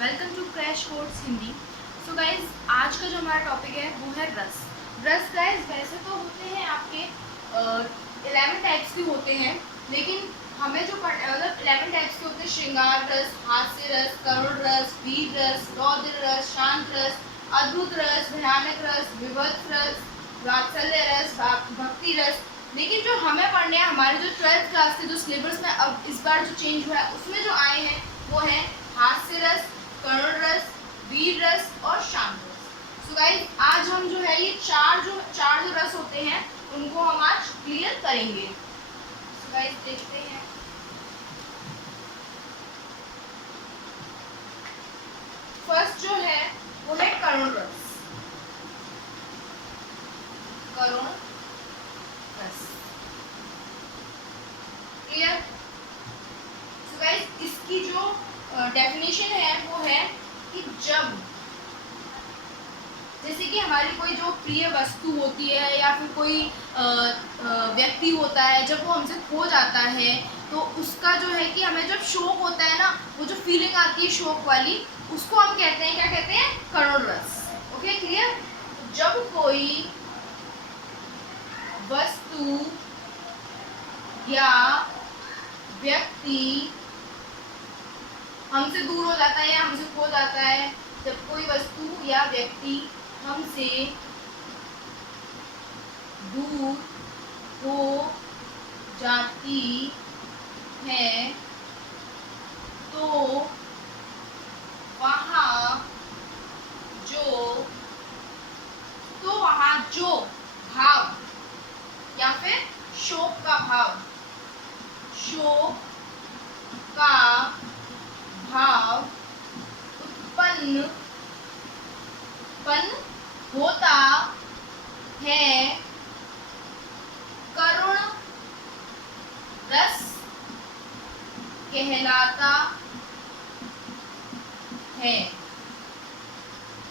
Welcome to crash course Hindi. So guys, आज का जो हमारा टॉपिक है वो है रस। रस गाइज वैसे तो होते हैं आपके 11 टाइप्स के होते हैं, लेकिन हमें जो मतलब 11 टाइप्स के होते हैं: श्रृंगार रस, हास्य रस, करुण रस, वीर रस, रौद्र रस, शांत रस, अद्भुत रस, भयानक रस, विभत्स रस, वात्सल्य रस, भक्ति रस। लेकिन जो हमें पढ़ने हैं, हमारे जो 12th क्लास के जो सिलेबस में अब इस बार जो चेंज हुआ है उसमें जो आए हैं वो है हास्य रस, करुण रस, वीर रस और शांत रस। सो गाइस, आज हम जो है ये चार जो रस होते हैं उनको हम आज क्लियर करेंगे। सो गाइस, देखते हैं। फर्स्ट जो है वो है करुण रस। करुण रस क्लियर। सो गाइस, इसकी जो डेफिनेशन है वो है कि जब जैसे कि हमारी कोई जो प्रिय वस्तु होती है या फिर कोई व्यक्ति होता है, जब वो हमसे खो जाता है तो उसका जो है कि हमें जब शोक होता है ना, वो जो फीलिंग आती है शोक वाली, उसको हम कहते हैं, क्या कहते हैं? करुण रस। Okay, clear. जब कोई वस्तु या व्यक्ति हमसे दूर हो जाता है या हमसे खो जाता है, जब कोई वस्तु या व्यक्ति हमसे दूर हो जाती है तो वहाँ जो भाव या फिर शोक का भाव उत्पन्न होता है, करुण रस कहलाता है।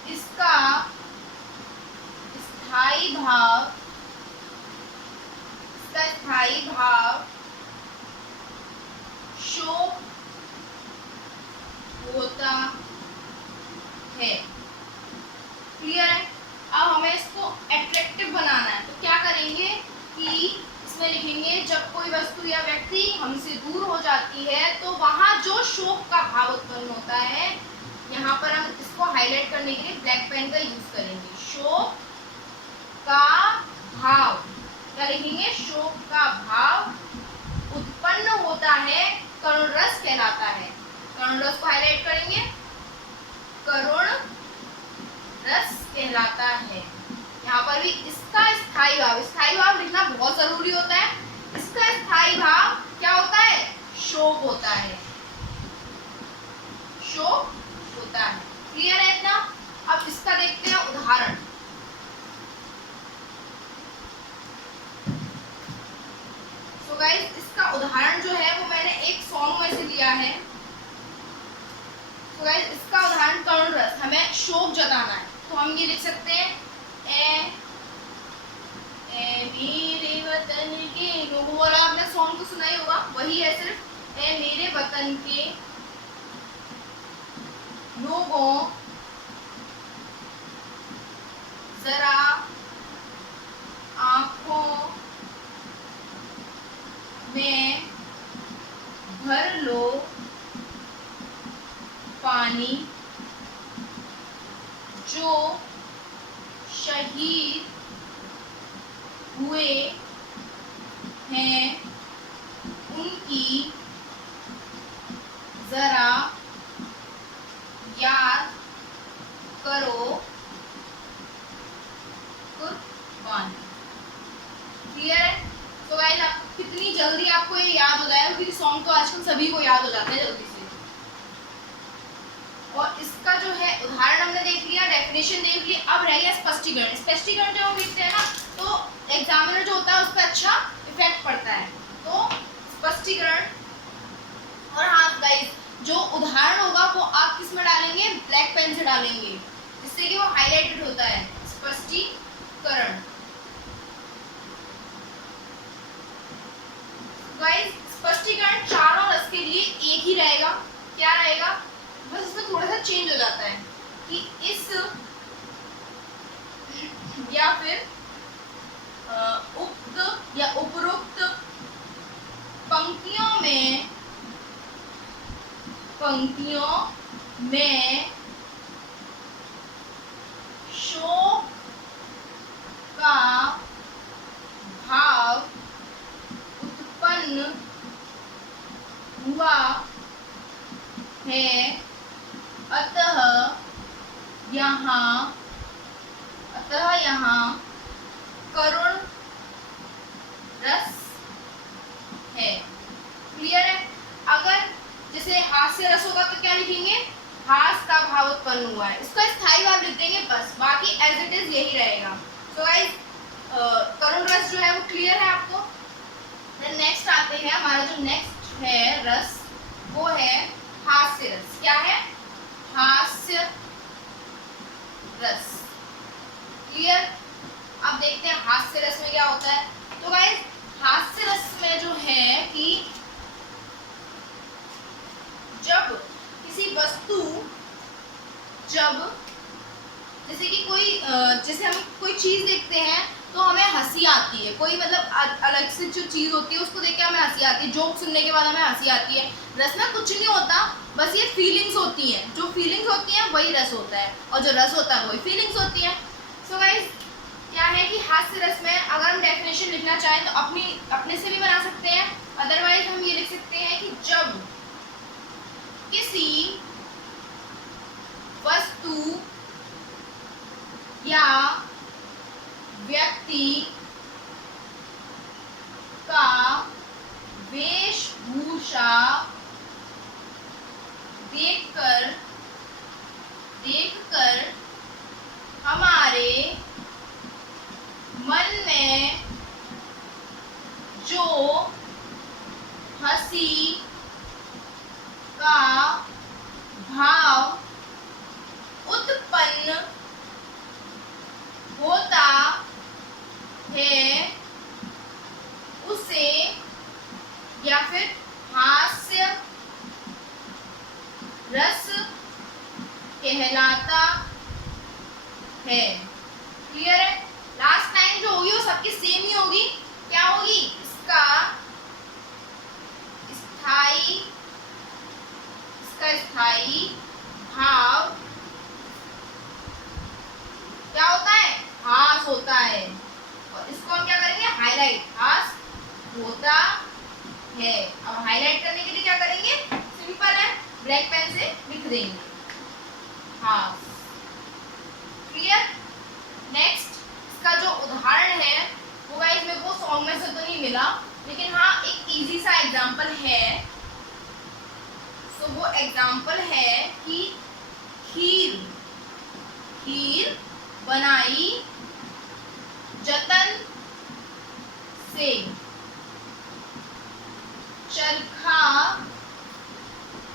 इसका स्थायी भाव शोक होता है। क्लियर है। अब हमें इसको अट्रैक्टिव बनाना है, तो क्या करेंगे कि इसमें लिखेंगे जब कोई वस्तु या व्यक्ति हमसे दूर हो जाती है तो वहां जो शोक का भाव उत्पन्न होता है, यहाँ पर हम इसको हाईलाइट करने के लिए ब्लैक पेन का यूज करेंगे। शोक का भाव, क्या लिखेंगे? शोक का भाव उत्पन्न होता है, करुण रस कहलाता है। करुण रस को हाईलाइट करेंगे, करुण रस कहलाता है। यहाँ पर भी इसका स्थायी भाव लिखना बहुत जरूरी होता है। इसका स्थायी भाव क्या होता है? शोक होता है। शोक होता है। क्लियर है इतना? अब इसका देखते हैं उदाहरण। सो गाइस, इसका उदाहरण जो है वो मैंने एक सॉन्ग में से लिया है। सो गाइस, इसका उदाहरण करुण रस, हमें शोक जताना है तो हम ये लिख सकते हैं, ए मेरे वतन के लोगों। वाला आपने सॉन्ग तो सुना ही होगा, वही है सिर्फ। ए मेरे वतन के लोगों, जरा आंखों में भर लो पानी, जो शहीद हुए हैं उनकी जरा याद करो कुर्बानी। क्लियर है? तो गाइस, आप कितनी जल्दी आपको ये याद हो जाएगा, क्योंकि सॉन्ग तो आजकल सभी को याद हो जाता है जल्दी से। और इसका जो है उदाहरण हमने देख लिया, डेफिनेशन देख ली। अब रह गया स्पष्टीकरण। स्पष्टीकरण जब हम लिखते हैं ना तो एग्जामिनर जो होता है उस पर अच्छा इफेक्ट पड़ता है, तो स्पष्टीकरण। और हाँ गाइस, जो उदाहरण होगा वो आप किस में डालेंगे? ब्लैक पेन से डालेंगे, जिससे कि वो हाईलाइटेड होता है। स्पष्टीकरण। गाइस, स्पष्टीकरण चारों रस के लिए एक ही रहेगा। क्या रहेगा? बस इसमें थोड़ा सा सा चेंज हो जाता है कि इस या फिर उक्त या उपरोक्त पंक्तियों में शोक का भाव उत्पन्न हुआ है, अतः यहाँ करुण रस है। क्लियर है? अगर जैसे हास्य रस होगा तो क्या लिखेंगे? हास का भाव उत्पन्न हुआ है, इसका स्थायी भाव लिख देंगे बस, बाकी एज इट इज यही रहेगा। सो गाइस करुण रस जो है वो क्लियर है आपको। देन नेक्स्ट आते हैं, हमारा जो नेक्स्ट है रस वो है हास्य रस। क्या है? हास्य रस। क्लियर? अब देखते हैं हास्य रस में क्या होता है। तो गाइस हास्य रस में जो है कि जब किसी वस्तु, जैसे कि जैसे हम कोई चीज देखते हैं तो हमें हंसी आती है, कोई मतलब अलग से जो चीज होती है उसको देख के हमें हंसी आती है, जोक सुनने के बाद हमें हंसी आती है। रस में कुछ नहीं होता, बस ये फीलिंग्स होती हैं, जो फीलिंग्स होती हैं वही रस होता है, और जो रस होता है वही फीलिंग्स होती हैं। सो गाइस क्या है कि हास्य रस में अगर हम डेफिनेशन लिखना चाहें तो अपने से भी बना सकते हैं, अदरवाइज हम ये लिख सकते हैं कि जब किसी वस्तु या व्यक्ति का वेशभूषा देखकर हमारे मन में जो हंसी का भाव उत्पन्न होता है उसे या फिर हास्य रस कहलाता है। क्लियर है? लास्ट लाइन जो होगी वो सबकी सेम ही होगी। क्या होगी? इसका स्थायी भाव क्या होता है? हास होता है, और इसको हम क्या करेंगे? हाईलाइट, हास होता है। अब हाईलाइट करने के लिए क्या करेंगे? सिंपल है, ब्लैक पेन से लिख देंगे हास। क्लियर? नेक्स्ट इसका जो उदाहरण है वो गाइस मेरे को सॉन्ग में से तो नहीं मिला, लेकिन हाँ एक इजी सा एग्जांपल है। सो वो एग्जांपल है कि खीर बनाई जतन से, चरखा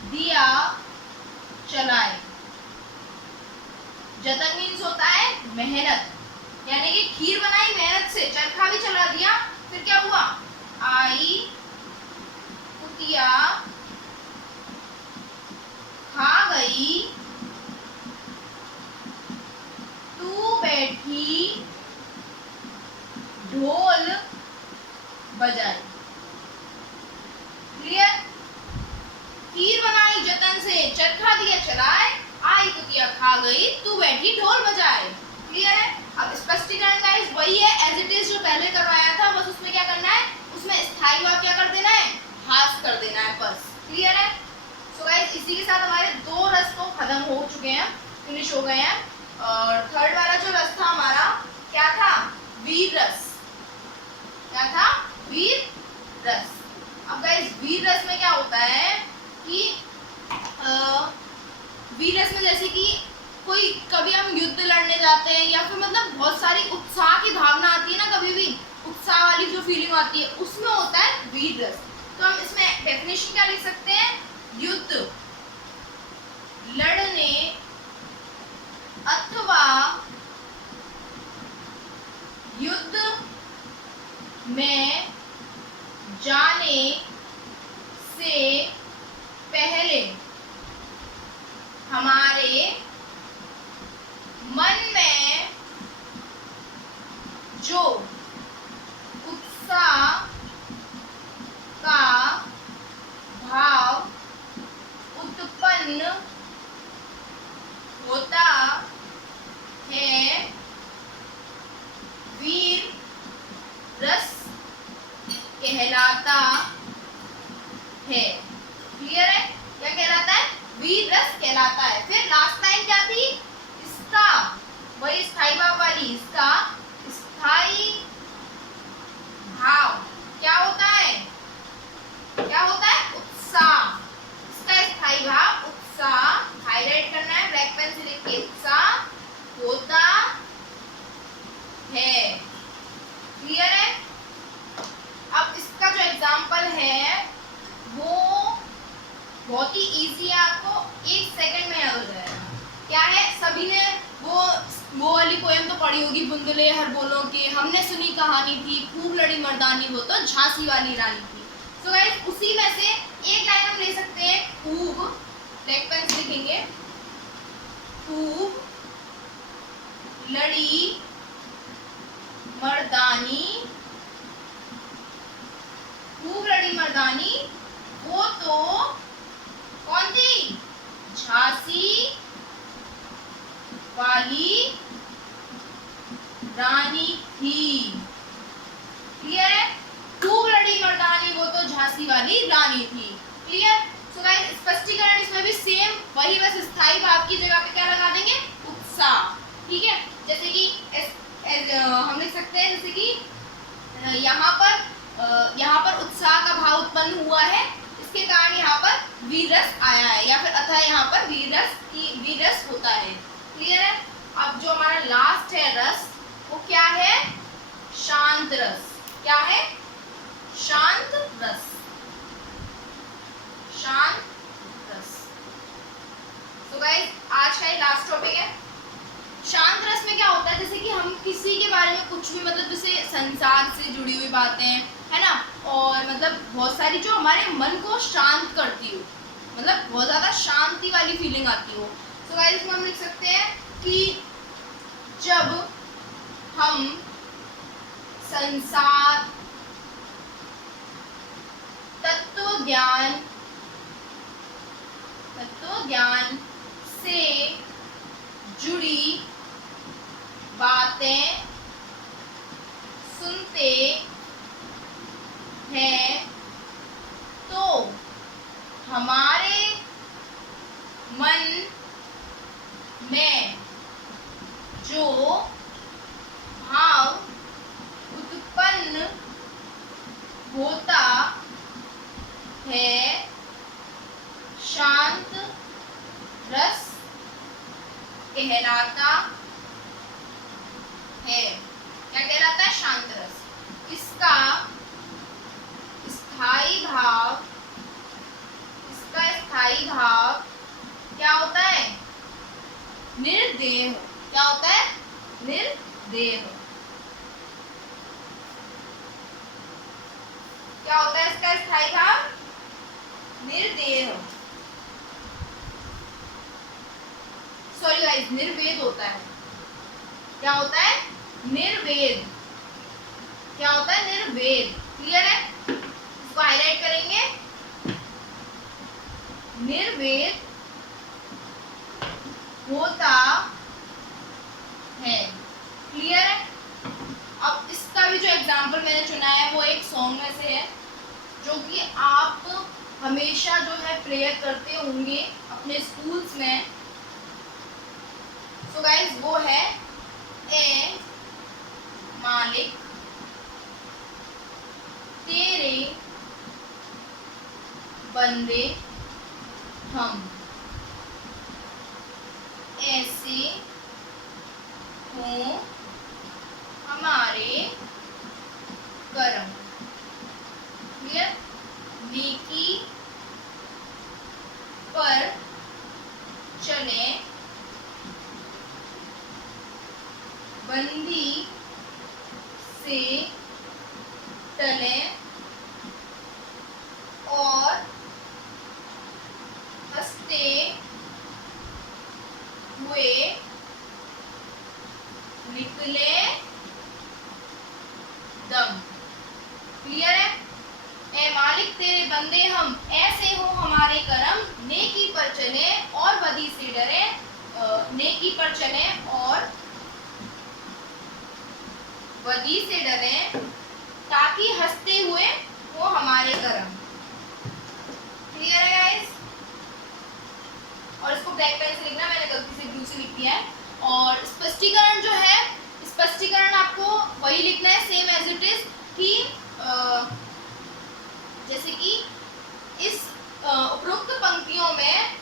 दिया चलाए। जतन मीन्स होता है मेहनत, यानी कि खीर बनाई मेहनत से, चरखा भी चला दिया, फिर क्या हुआ? आई कुतिया खा गई, तू बैठी ढोल बजाई। क्लियर? खीर बनाई जतन से, चरखा दिया चलाए, आई कुतिया खा गई, तू बैठी ढोल बजाए। क्लियर है? अब स्पष्टीकरण गाइस वही है एज इट इज जो पहले करवाया था, बस उसमें क्या करना है? उसमें स्थायी भाव क्या कर देना है? हास कर देना है बस। क्लियर है? सो गाइस इसी के साथ हमारे दो रस तो खत्म हो चुके हैं, फिनिश हो गए हैं। और थर्ड वाला जो रस था हमारा क्या था? वीर रस। क्या था? वीर रस। अब गाइस वीर रस में क्या होता है कि वीर रस में जैसे कि कोई कभी हम युद्ध लड़ने जाते हैं या फिर मतलब बहुत सारी उत्साह की भावना आती है ना, कभी भी उत्साह वाली जो फीलिंग आती है उसमें होता है वीर रस। तो हम इसमें डेफिनेशन क्या लिख सकते हैं? युद्ध लड़ने अथवा युद्ध में जाने से पहले हमारे मन में जो उत्साह का भाव उत्पन्न होता है वीर रस कहलाता है। क्लियर है? क्या कहलाता है? वीर रस कहलाता है। फिर लास्ट लाइन क्या थी? इसका, वही स्थायी भाव वाली, इसका स्थायी भाव क्या होता है? क्या होता है? उत्साह। इसका स्थायी भाव उत्साह, हाईलाइट करना है ब्लैक पेन से लिख के, उत्साह होता है। क्लियर है? अब इसका जो एग्जाम्पल है वो बहुत ही इजी है, आपको 1 सेकंड में याद हो जाएगा। क्या है? सभी ने वो वाली पोएम तो पढ़ी होगी, बुंदले हर बोलों के, हमने सुनी कहानी थी, खूब लड़ी मर्दानी, वो तो झांसी वाली रानी थी। सो गाइस, उसी में से एक लाइन हम ले सकते हैं, खूब, ब्लैक पेन से लिखेंगे, खूब लड़ी मर्दानी, खूब लड़ी मर्दानी, वो तो कौन थी? झांसी वाली रानी थी। क्लियर है? खूब लड़ी मर्दानी, वो तो झांसी वाली रानी थी। क्लियर? सो गाइस, स्पष्टीकरण इसमें भी सेम वही, बस स्थायी भाव की जगह पे क्या लगा देंगे? उत्साह। ठीक है? जैसे कि हम लिख सकते हैं, जैसे कि यहाँ पर उत्साह का भाव उत्पन्न हुआ है, इसके कारण यहाँ पर वीररस आया है, या फिर अतः यहाँ पर वीररस होता है। क्लियर है? अब जो हमारा लास्ट है रस, वो क्या है? शांत रस। क्या है? शांत रस। शांत रस। तो गाइस, आज का ये लास्ट टॉपिक है। शांत रस में क्या होता है? जैसे कि हम किसी के बारे में कुछ भी, मतलब जैसे संसार से जुड़ी हुई बातें, है ना, और मतलब बहुत सारी जो हमारे मन को शांत करती हो, मतलब बहुत ज़्यादा शांति वाली फीलिंग आती हो। तो गाइस, इसमें हम लिख सकते हैं कि जब हम संसार, तत्व ज्ञान से जुड़ी बातें सुनते हैं तो हमारे मन में जो भाव उत्पन्न होता है शांत रस कहलाता है। क्या कहलाता है? शांत रस। इसका स्थायी भाव क्या होता है? निर्देह। क्या होता है? निर्देह। क्या होता है इसका स्थायी भाव? निर्देह। सॉरी गाइस, निर्वेद होता है। क्या होता है? निर्वेद। क्या होता है? निर्वेद। क्लियर है? इसको हाईलाइट करेंगे, निर्वेद होता है। क्लियर है? अब इसका भी जो एग्जाम्पल मैंने चुना है वो एक सॉन्ग में से है, जो कि आप हमेशा जो है प्रेयर करते होंगे अपने स्कूल्स में। सो गाइस, वो है ए मालिक तेरे बंदे हम, ऐसे हों हमारे कर्म। क्लियर? नेकी पर चले, बंदी से टले, और हंसते दम। क्लियर है? ए मालिक तेरे बंदे हम, ऐसे हो हमारे करम, नेकी पर चले और बदी से डरे, नेकी पर चले और बदी से डरे, ताकि हंसते हुए वो हमारे करम। क्लियर है गाइस? और इसको ब्लैक पेन से लिखना, मैंने गलती से ब्लू से लिख दिया है। और स्पष्टीकरण जो है, स्पष्टीकरण आपको वही लिखना है सेम एज इट इज कि जैसे कि इस उपरोक्त पंक्तियों में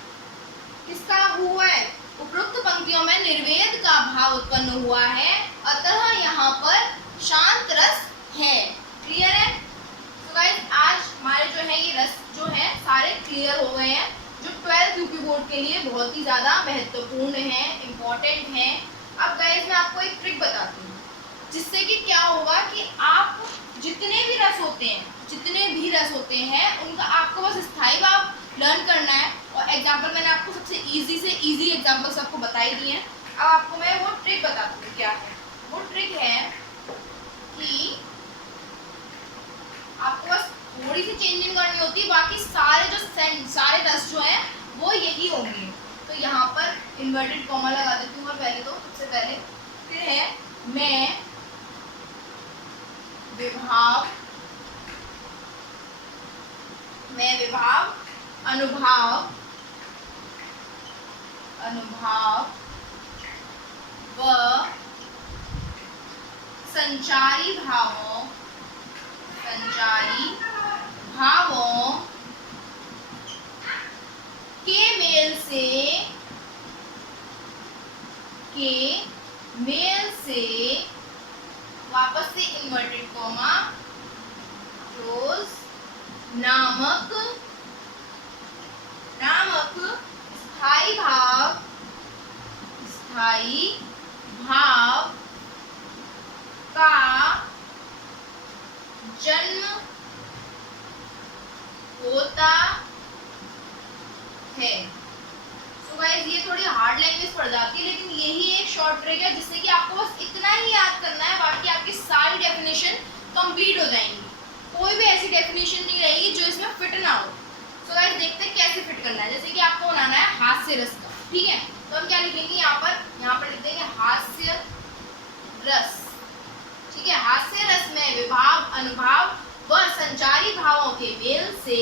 किसका हुआ है, उपरोक्त पंक्तियों में निर्वेद का भाव उत्पन्न हुआ है, अतः यहाँ पर शांत रस है। क्लियर है? तो गाइस आज हमारे जो है ये रस जो है सारे क्लियर हो गए हैं, जो 12th यूपी बोर्ड के लिए बहुत ही ज़्यादा महत्वपूर्ण है, इम्पोर्टेंट है। अब गाइस मैं आपको एक ट्रिक बताती हूँ, जिससे कि क्या होगा कि आप जितने भी रस होते हैं उनका आपको बस स्थायी भाव लर्न करना है। और एग्जाम्पल मैंने आपको सबसे इजी से इजी एग्जाम्पल्स आपको बताई दिए हैं। अब आपको मैं वो ट्रिक बताती हूँ क्या है। वो ट्रिक है कि आपको बस थोड़ी सी चेंजिंग करनी होती है, बाकी सारे रस जो हैं वो यही होंगे। तो यहाँ पर इन्वर्टेड कॉमा लगा देती हूँ। और पहले तो सबसे पहले फिर है मैं विभाव, अनुभाव व संचारी भावों के मेल से वापस से इन्वर्टेड कॉमा क्लोज नामक स्थायी भाव का जन्म होता है। सो गाइस ये थोड़ी हार्ड लैंग्वेज पड़ जाती है, लेकिन यही एक शॉर्ट ट्रिक है जिससे कि आपको बस इतना ही याद करना है, बाकी आपकी सारी डेफिनेशन कंप्लीट हो जाएंगी। कोई भी ऐसी डेफिनेशन नहीं रहेगी जो इसमें फिट ना हो। सो गाइस देखते हैं कैसे फिट करना है। जैसे कि आपको बनाना है हास्य रस का, ठीक है? तो हम क्या लिखेंगे यहाँ पर लिख देंगे हास्य रस, ठीक है? हास्य रस में विभाव, अनुभाव व संचारी भावों के मेल से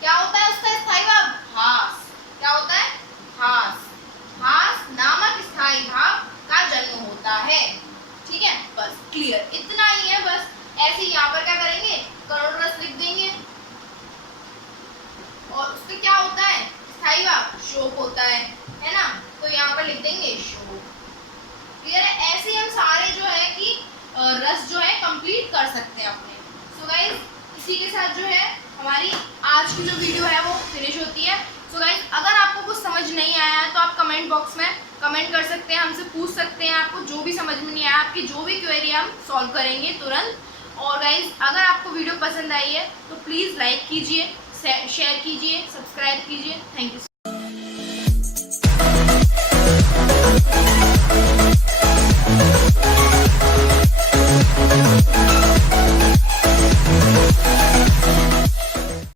क्या होता है उसका स्थायी भाव? हास। क्या होता है? हास नामक स्थायी भाव का जन्म होता है। ठीक है? बस क्लियर, इतना ही है। बस ऐसे यहाँ पर क्या करेंगे, करोड़ रस लिख देंगे और उसके क्या होता है स्थायी भाव? शोक होता है ना? तो यहाँ पर लिख देंगे शोक। क्लियर है? ऐसे हम सारे जो है कि रस जो है कंप्लीट कर सकते हैं अपने। सो गाइस इसी के साथ जो है हमारी आज की जो वीडियो है वो फिनिश होती है। सो गाइस अगर आपको कुछ समझ नहीं आया है तो आप कमेंट बॉक्स में कमेंट कर सकते हैं, हमसे पूछ सकते हैं। आपको जो भी समझ में नहीं आया, आपकी जो भी क्वेरी हम सॉल्व करेंगे तुरंत। और गाइस अगर आपको वीडियो पसंद आई है तो प्लीज़ लाइक कीजिए, शेयर कीजिए, सब्सक्राइब कीजिए। Thank you.